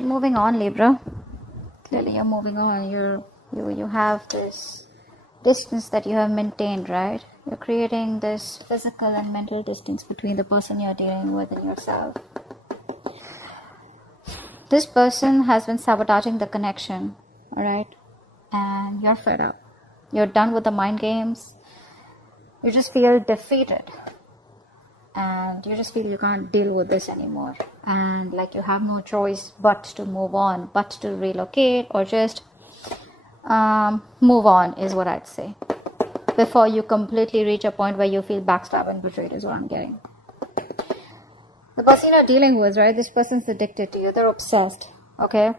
moving on, Libra. Clearly you're moving on. You have this distance that you have maintained, right? You're creating this physical and mental distance between the person you're dealing with and yourself. This person has been sabotaging the connection, alright? And you're fed up. You're done with the mind games. You just feel defeated. And you just feel you can't deal with this anymore. And like you have no choice but to move on, but to relocate or just move on is what I'd say. Before you completely reach a point where you feel backstabbed and betrayed is what I'm getting. The person you're dealing with, right? This person's addicted to you. They're obsessed, okay?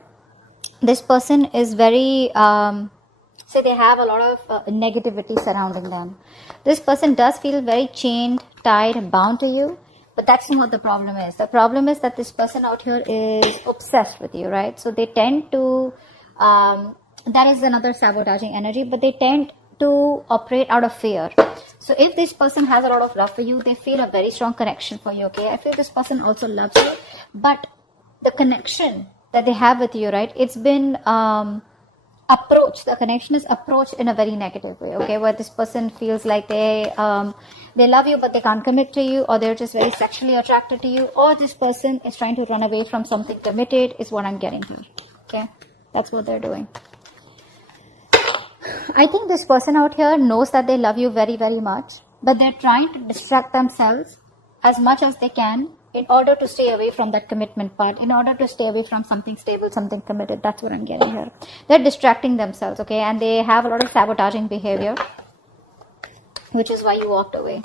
This person is very, say they have a lot of negativity surrounding them. This person does feel very chained, tied, bound to you. But that's not what the problem is. The problem is that this person out here is obsessed with you, right? So they tend to, that is another sabotaging energy, but they tend to operate out of fear. So if this person has a lot of love for you, they feel a very strong connection for you, okay? I feel this person also loves you, but the connection that they have with you, right? It's been approached. The connection is approached in a very negative way, okay? Where this person feels like they love you, but they can't commit to you, or they're just very sexually attracted to you, or this person is trying to run away from something committed is what I'm getting here, okay? That's what they're doing. I think this person out here knows that they love you very, very much, but they're trying to distract themselves as much as they can in order to stay away from that commitment part, in order to stay away from something stable, something committed. That's what I'm getting here. They're distracting themselves, okay? And they have a lot of sabotaging behavior, which is why you walked away.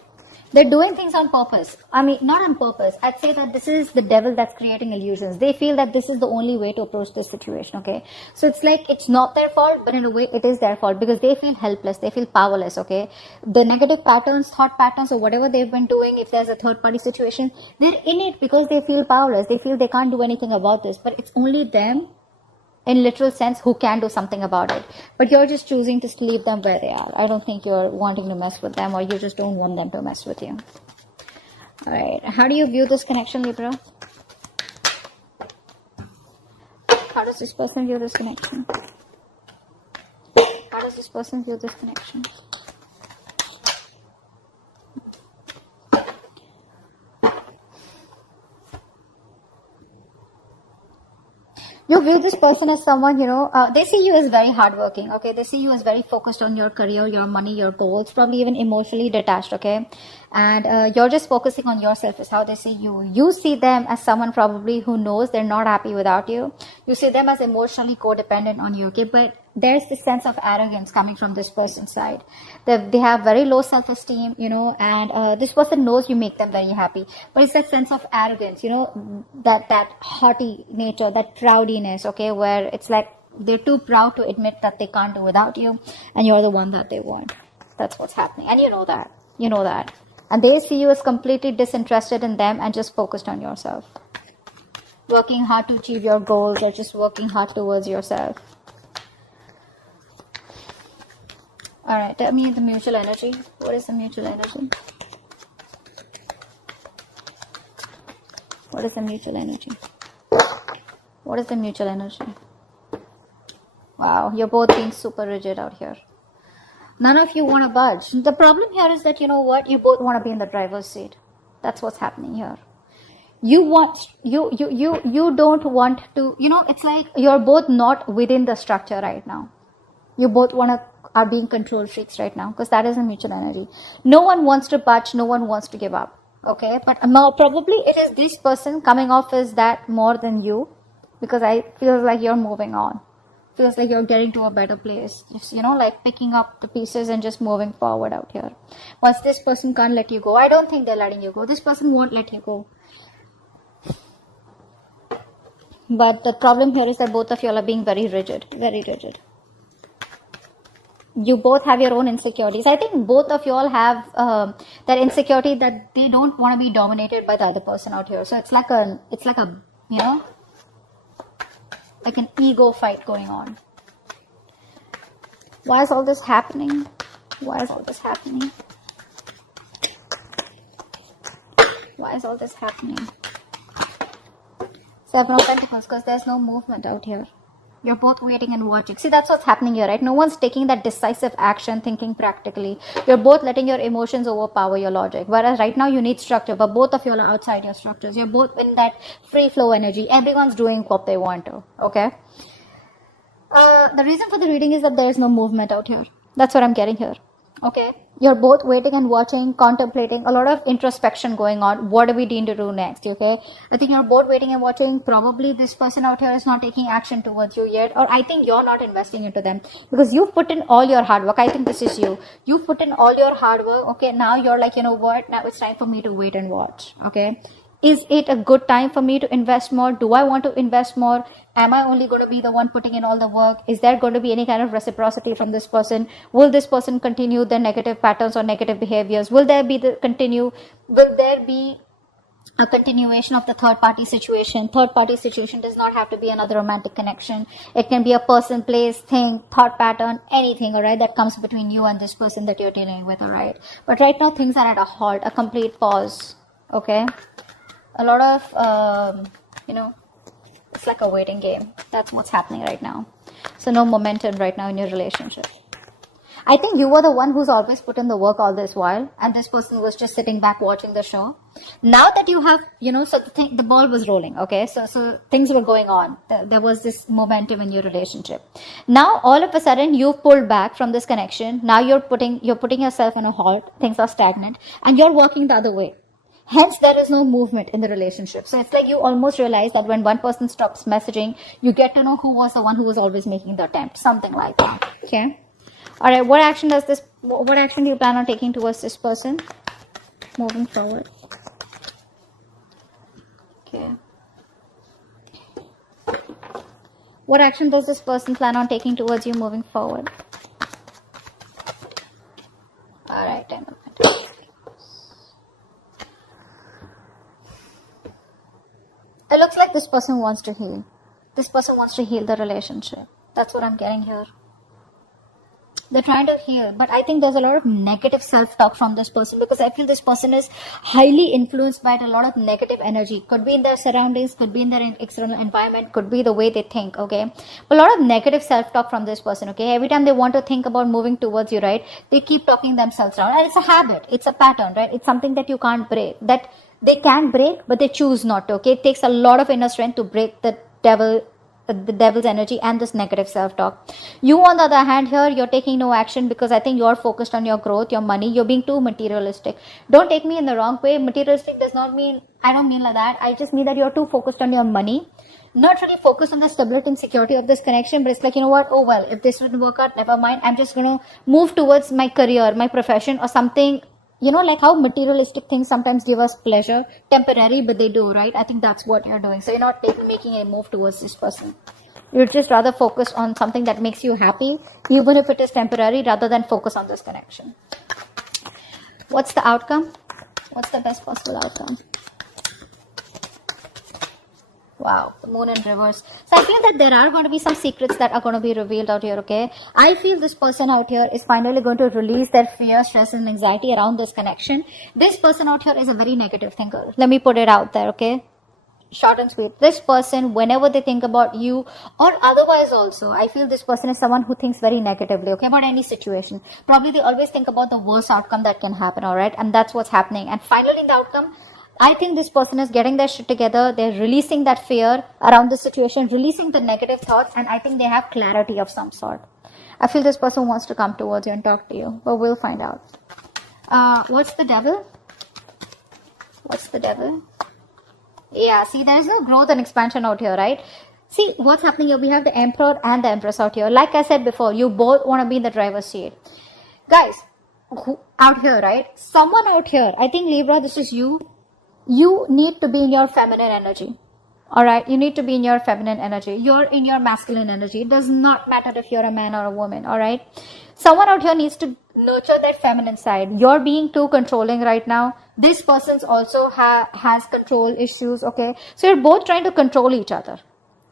They're doing things on purpose. I mean, not on purpose. I'd say that this is the devil that's creating illusions. They feel that this is the only way to approach this situation, okay? So it's like it's not their fault, but in a way it is their fault because they feel helpless. They feel powerless, okay? The negative patterns, thought patterns, or whatever they've been doing, if there's a third-party situation, they're in it because they feel powerless. They feel they can't do anything about this, but it's only them, in literal sense, who can do something about it. But you're just choosing to leave them where they are. I don't think you're wanting to mess with them, or you just don't want them to mess with you. Alright, how do you view this connection, Libra? How does this person view this connection? How does this person view this connection? You view this person as someone, they see you as very hardworking, okay? They see you as very focused on your career, your money, your goals, probably even emotionally detached, okay? And you're just focusing on yourself is how they see you. You see them as someone probably who knows they're not happy without you. You see them as emotionally codependent on you, okay? But there's this sense of arrogance coming from this person's side. They have very low self-esteem, and this person knows you make them very happy. But it's that sense of arrogance, that haughty nature, that proudiness, okay, where it's like they're too proud to admit that they can't do without you, and you're the one that they want. That's what's happening. And you know that. You know that. And they see you as completely disinterested in them and just focused on yourself. Working hard to achieve your goals or just working hard towards yourself. Alright, tell me the mutual energy. What is the mutual energy? What is the mutual energy? What is the mutual energy? Wow, you're both being super rigid out here. None of you want to budge. The problem here is that, you know what? You both want to be in the driver's seat. That's what's happening here. You don't want to, it's like you're both not within the structure right now. You both are being control freaks right now because that is a mutual energy. No one wants to budge. No one wants to give up. Okay. But probably it is this person coming off as that more than you, because I feel like you're moving on. Feels like you're getting to a better place. Just, like picking up the pieces and just moving forward out here. Once this person can't let you go, I don't think they're letting you go. This person won't let you go. But the problem here is that both of you all are being very rigid. Very rigid. You both have your own insecurities. I think both of you all have that insecurity that they don't want to be dominated by the other person out here. So it's like a like an ego fight going on. Why is all this happening? Why is all this happening? Why is all this happening? Seven of Pentacles, because there's no movement out here. You're both waiting and watching. See, that's what's happening here, right? No one's taking that decisive action, thinking practically. You're both letting your emotions overpower your logic. Whereas right now you need structure, but both of you are outside your structures. You're both in that free flow energy. Everyone's doing what they want to, okay? The reason for the reading is that there is no movement out here. That's what I'm getting here, okay? You're both waiting and watching, contemplating, a lot of introspection going on. What do we need to do next, okay? I think you're both waiting and watching. Probably this person out here is not taking action towards you yet, or I think you're not investing into them because you've put in all your hard work. I think this is you. You've put in all your hard work, okay? Now you're like, you know what? Now it's time for me to wait and watch, okay? Is it a good time for me to invest more? Do I want to invest more? Am I only going to be the one putting in all the work? Is there going to be any kind of reciprocity from this person? Will this person continue their negative patterns or negative behaviors? Will there be a continuation of the third party situation? Third party situation does not have to be another romantic connection. It can be a person, place, thing, thought pattern, anything, all right, that comes between you and this person that you're dealing with, all right? But right now things are at a halt, a complete pause, okay? A lot of, it's like a waiting game. That's what's happening right now. So no momentum right now in your relationship. I think you were the one who's always put in the work all this while, and this person was just sitting back watching the show. Now that you have, so the ball was rolling, okay? So things were going on. There was this momentum in your relationship. Now, all of a sudden, you've pulled back from this connection. Now you're putting yourself on a halt. Things are stagnant, and you're working the other way. Hence, there is no movement in the relationship. So it's like you almost realize that when one person stops messaging, you get to know who was the one who was always making the attempt. Something like that. Okay. All right. What action do you plan on taking towards this person? Moving forward. Okay. What action does this person plan on taking towards you moving forward? All right. It looks like this person wants to heal. This person wants to heal the relationship. That's what I'm getting here. They're trying to heal, but I think there's a lot of negative self-talk from this person because I feel this person is highly influenced by a lot of negative energy. Could be in their surroundings, could be in their external environment, could be the way they think, okay? A lot of negative self-talk from this person, okay? Every time they want to think about moving towards you, right, they keep talking themselves down. And it's a habit, it's a pattern, right? It's something that you can't break, that they can break, but they choose not to, okay? It takes a lot of inner strength to break the devil's energy and this negative self-talk. You, on the other hand, here, you're taking no action because I think you're focused on your growth, your money. You're being too materialistic. Don't take me in the wrong way. Materialistic does not mean, I don't mean like that. I just mean that you're too focused on your money. Not really focused on the stability and security of this connection, but it's like, you know what? Oh, well, if this wouldn't work out, never mind. I'm just going to move towards my career, my profession or something. Like how materialistic things sometimes give us pleasure, temporary, but they do, right? I think that's what you're doing. So you're not making a move towards this person. You're just rather focused on something that makes you happy, even if it is temporary, rather than focus on this connection. What's the outcome? What's the best possible outcome? Wow, the moon in reverse. So I feel that there are going to be some secrets that are going to be revealed out here, okay? I feel this person out here is finally going to release their fear, stress and anxiety around this connection. This person out here is a very negative thinker. Let me put it out there, okay? Short and sweet. This person, whenever they think about you or otherwise also, I feel this person is someone who thinks very negatively, okay, about any situation. Probably they always think about the worst outcome that can happen, all right? And that's what's happening. And finally in the outcome, I think this person is getting their shit together. They're releasing that fear around the situation, releasing the negative thoughts, and I think they have clarity of some sort. I feel this person wants to come towards you and talk to you, but we'll find out. What's the devil? What's the devil? Yeah, see, there's no growth and expansion out here, right? See, what's happening here? We have the Emperor and the Empress out here. Like I said before, you both want to be in the driver's seat. Guys, out here, right? Someone out here, I think Libra, this is you. You need to be in your feminine energy. Alright, you need to be in your feminine energy. You're in your masculine energy. It does not matter if you're a man or a woman. Alright, someone out here needs to nurture that feminine side. You're being too controlling right now. This person's also has control issues. Okay, so you're both trying to control each other.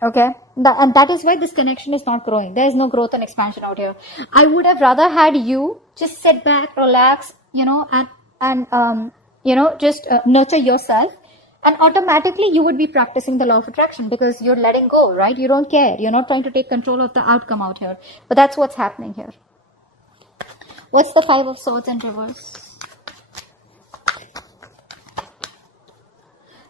Okay, and that is why this connection is not growing. There is no growth and expansion out here. I would have rather had you just sit back, relax, and just nurture yourself And automatically you would be practicing the law of attraction because you're letting go, right? You don't care. You're not trying to take control of the outcome out here. But that's what's happening here. What's the Five of Swords in reverse?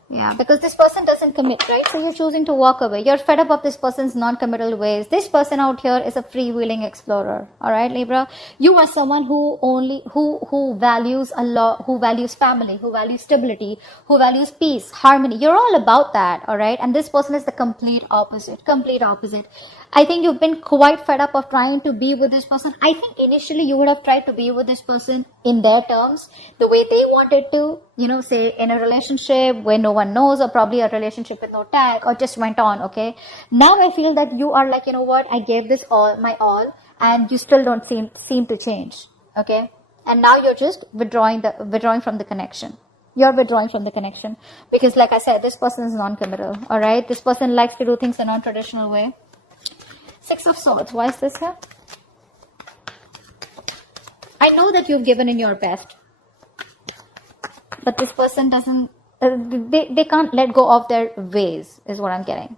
Yeah, because this person doesn't commit, right? So you're choosing to walk away. You're fed up of this person's non-committal ways. This person out here is a freewheeling explorer. All right, Libra? You are someone who values a lot, who values family, who values stability, who values peace, harmony. You're all about that, all right? And this person is the complete opposite, complete opposite. I think you've been quite fed up of trying to be with this person. I think initially you would have tried to be with this person in their terms, the way they wanted to, you know, say in a relationship where no one knows, or probably a relationship with no tag, or just went on, okay? Now I feel that you are like, you know what, I gave this all, my all, and you still don't seem to change, okay? And now you're just withdrawing from the connection. You're withdrawing from the connection because, like I said, this person is non-committal, all right? This person likes to do things a non-traditional way. Six of Swords. Why is this here? I know that you've given in your best, but this person doesn't, they can't let go of their ways, is what I'm getting.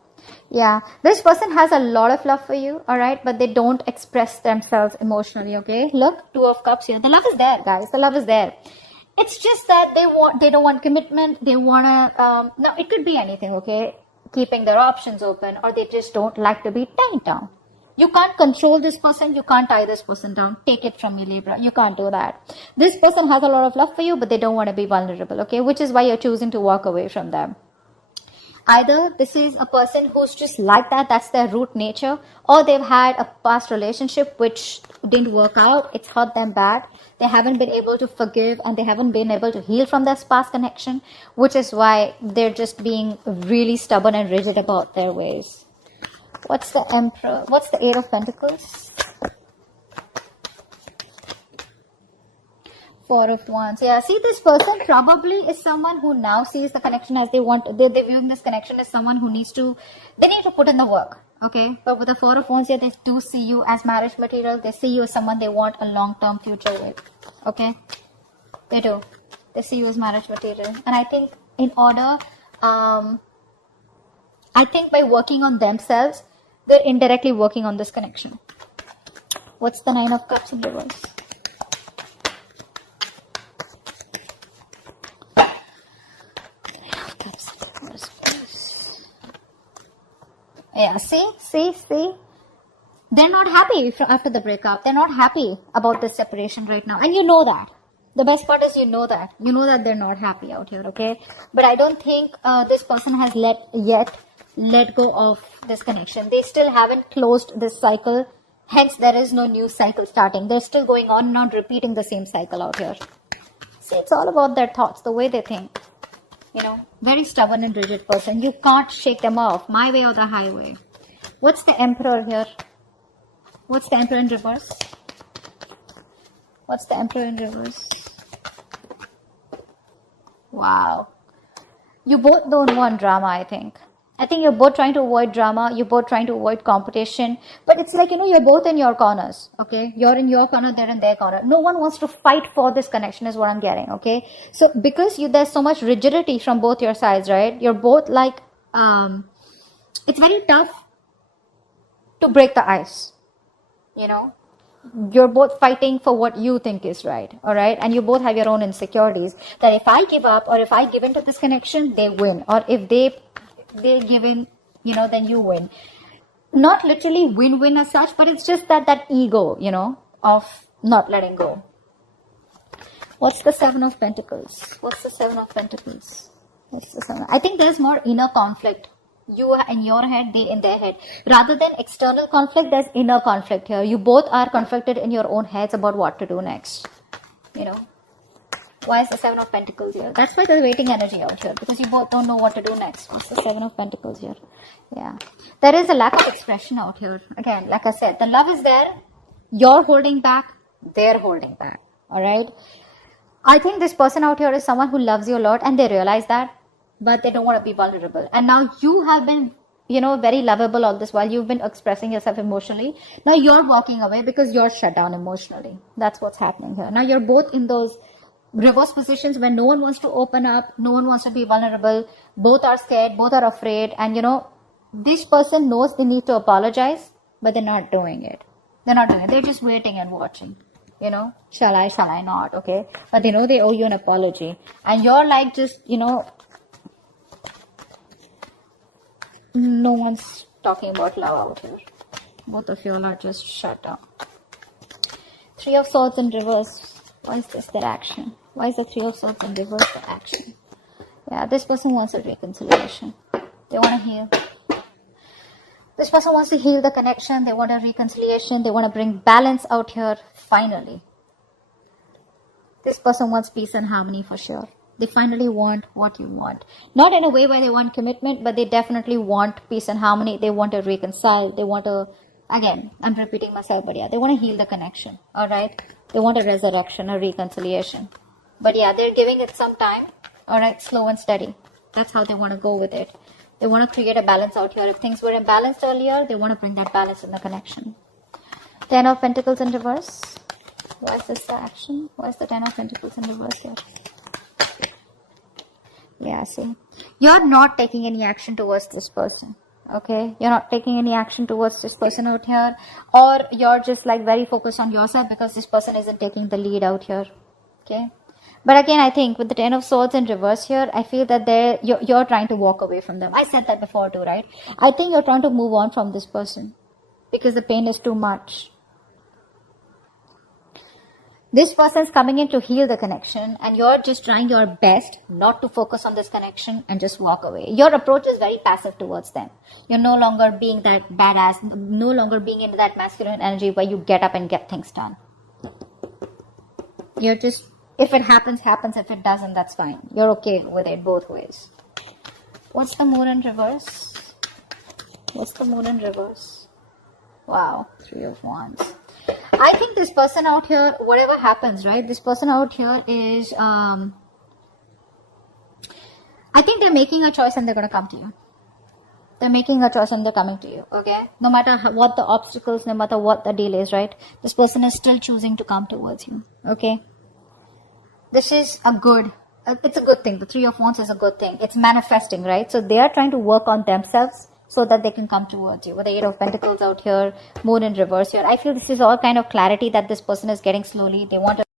Yeah, this person has a lot of love for you, all right, but they don't express themselves emotionally, okay? Look, Two of Cups here. The love is there, guys. The love is there. It's just that they don't want commitment. They want to, no, it could be anything, okay? Keeping their options open, or they just don't like to be tied down. You can't control this person. You can't tie this person down. Take it from me, Libra. You can't do that. This person has a lot of love for you, but they don't want to be vulnerable, okay? Which is why you're choosing to walk away from them. Either this is a person who's just like that, that's their root nature, or they've had a past relationship which didn't work out, it's hurt them bad, they haven't been able to forgive, and they haven't been able to heal from their past connection, which is why they're just being really stubborn and rigid about their ways. What's the Emperor? What's the Eight of Pentacles? Four of Wands. Yeah, see, this person probably is someone who now sees the connection as they want. They're viewing this connection as someone who needs to, they need to put in the work, okay? But with the Four of Wands here, they do see you as marriage material. They see you as someone they want a long-term future with, okay? They do. They see you as marriage material. And I think in order, I think by working on themselves, they're indirectly working on this connection. What's the Nine of Cups in reverse? Yeah, see. They're not happy after the breakup. They're not happy about this separation right now. And you know that. The best part is you know that. You know that they're not happy out here, okay? But I don't think this person has let go of this connection. They still haven't closed this cycle. Hence, there is no new cycle starting. They're still going on and on, repeating the same cycle out here. See, it's all about their thoughts, the way they think. You know, very stubborn and rigid person. You can't shake them off. My way or the highway. What's the Emperor here? What's the Emperor in reverse? What's the Emperor in reverse? Wow. You both don't want drama, I think. I think you're both trying to avoid drama. You're both trying to avoid competition. But it's like, you know, you're both in your corners, okay? You're in your corner, they're in their corner. No one wants to fight for this connection is what I'm getting, okay? So because there's so much rigidity from both your sides, right? You're both like, it's very tough to break the ice, you know? You're both fighting for what you think is right, all right? And you both have your own insecurities that if I give up or if I give into this connection, they win. Or if they give in, you know, then you win. Not literally win-win as such, but it's just that ego, you know, of not letting go. What's the Seven of Pentacles? What's the Seven of Pentacles? What's the Seven? I think there's more inner conflict. You in your head, they in their head. Rather than external conflict, there's inner conflict here. You both are conflicted in your own heads about what to do next. You know. Why is the Seven of Pentacles here? That's why there's waiting energy out here. Because you both don't know what to do next. What's the Seven of Pentacles here? Yeah. There is a lack of expression out here. Again, like I said, the love is there. You're holding back. They're holding back. Alright? I think this person out here is someone who loves you a lot. And they realize that. But they don't want to be vulnerable. And now you have been, you know, very lovable all this while. You've been expressing yourself emotionally. Now you're walking away because you're shut down emotionally. That's what's happening here. Now you're both in those reverse positions when no one wants to open up, no one wants to be vulnerable, both are scared, both are afraid, and this person knows they need to apologize, but they're not doing it. They're just waiting and watching. Shall I not? Okay. But they know they owe you an apology. And you're like just, no one's talking about love out here. Both of you are just shut down. Three of Swords in reverse. Why is this their action? Why is the Three of Swords in reverse their action? Yeah, this person wants a reconciliation. They want to heal. This person wants to heal the connection. They want a reconciliation. They want to bring balance out here, finally. This person wants peace and harmony for sure. They finally want what you want. Not in a way where they want commitment, but they definitely want peace and harmony. They want to reconcile. They want to, again, I'm repeating myself, but yeah, they want to heal the connection. Alright? They want a resurrection, a reconciliation. But yeah, they're giving it some time. Alright, slow and steady. That's how they want to go with it. They want to create a balance out here. If things were imbalanced earlier, they want to bring that balance in the connection. Ten of Pentacles in reverse. Why is this the action? Why is the Ten of Pentacles in reverse here? Yeah, see. You're not taking any action towards this person. Okay? You're not taking any action towards this person out here. Or you're just like very focused on yourself because this person isn't taking the lead out here. Okay? But again, I think with the Ten of Swords in reverse here, I feel that you're trying to walk away from them. I said that before too, right? I think you're trying to move on from this person because the pain is too much. This person's coming in to heal the connection, and you're just trying your best not to focus on this connection and just walk away. Your approach is very passive towards them. You're no longer being that badass, no longer being in that masculine energy where you get up and get things done. You're just, if it happens, happens. If it doesn't, that's fine. You're okay with it both ways. What's the Moon in reverse? What's the Moon in reverse? Wow, Three of Wands. I think this person out here, whatever happens, right? This person out here is, I think they're making a choice and they're going to come to you. They're making a choice and they're coming to you, okay? No matter what the obstacles, no matter what the deal is, right? This person is still choosing to come towards you, okay? This is it's a good thing. The Three of Wands is a good thing. It's manifesting, right? So they are trying to work on themselves so that they can come towards you. With the Eight of Pentacles out here, Moon in reverse here, I feel this is all kind of clarity that this person is getting slowly. They want